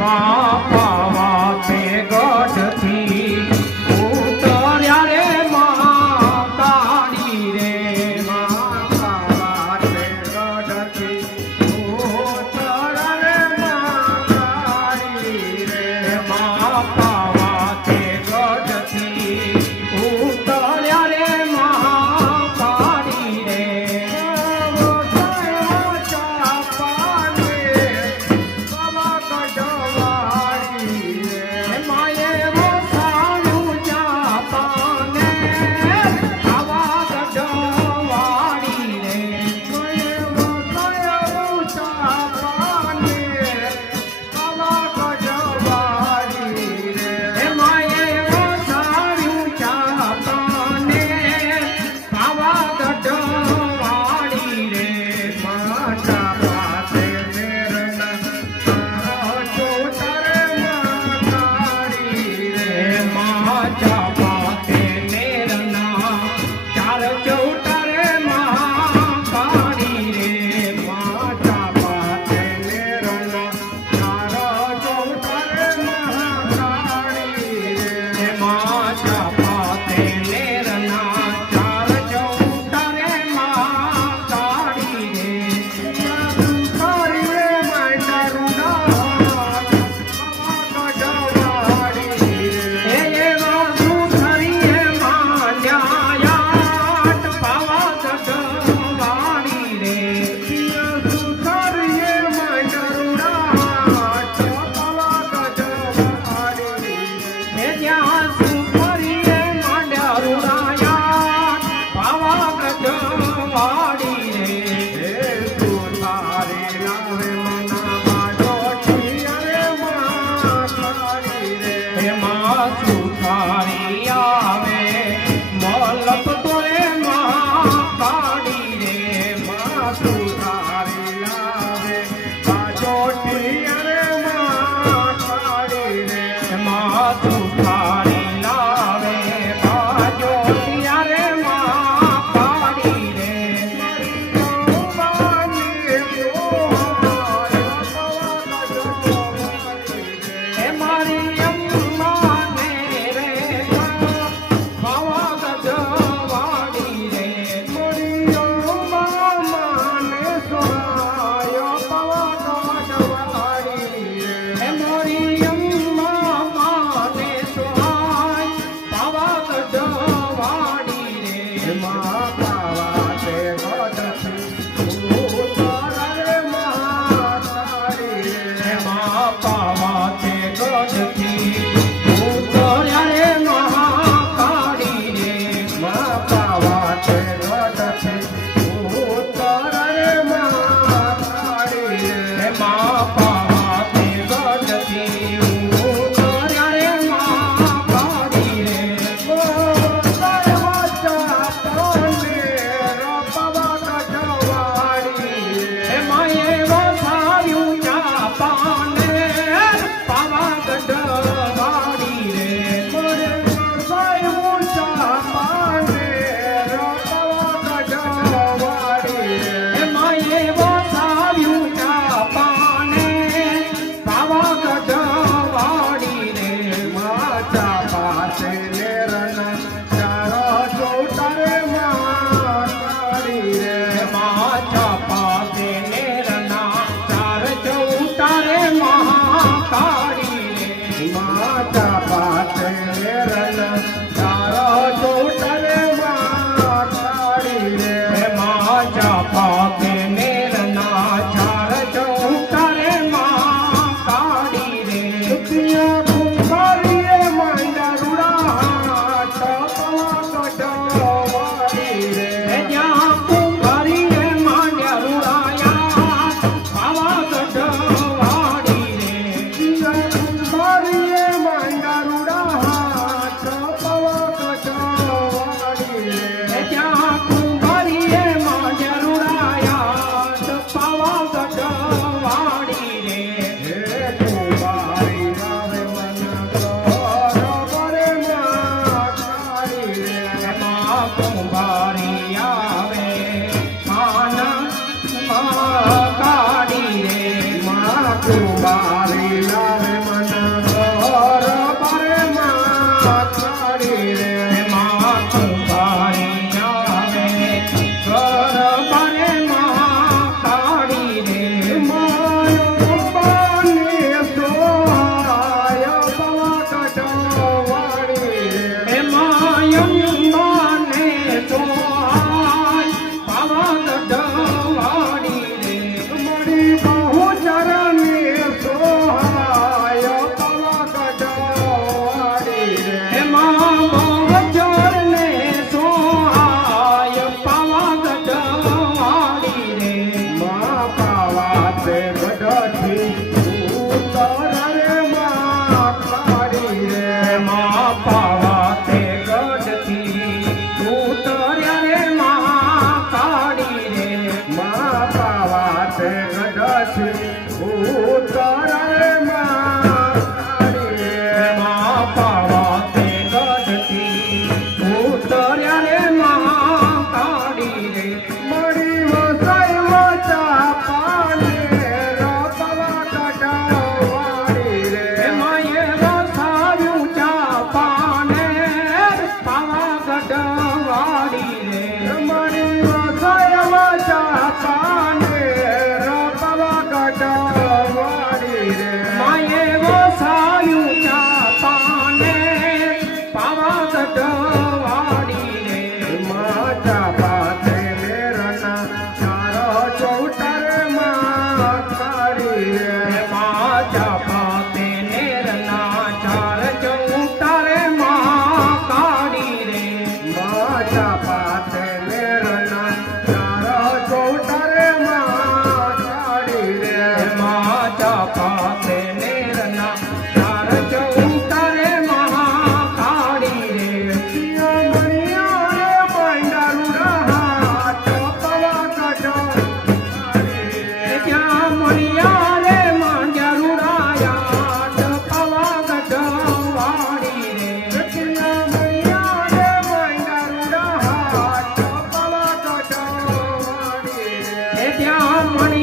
પાવા Ah. ત્યાં મને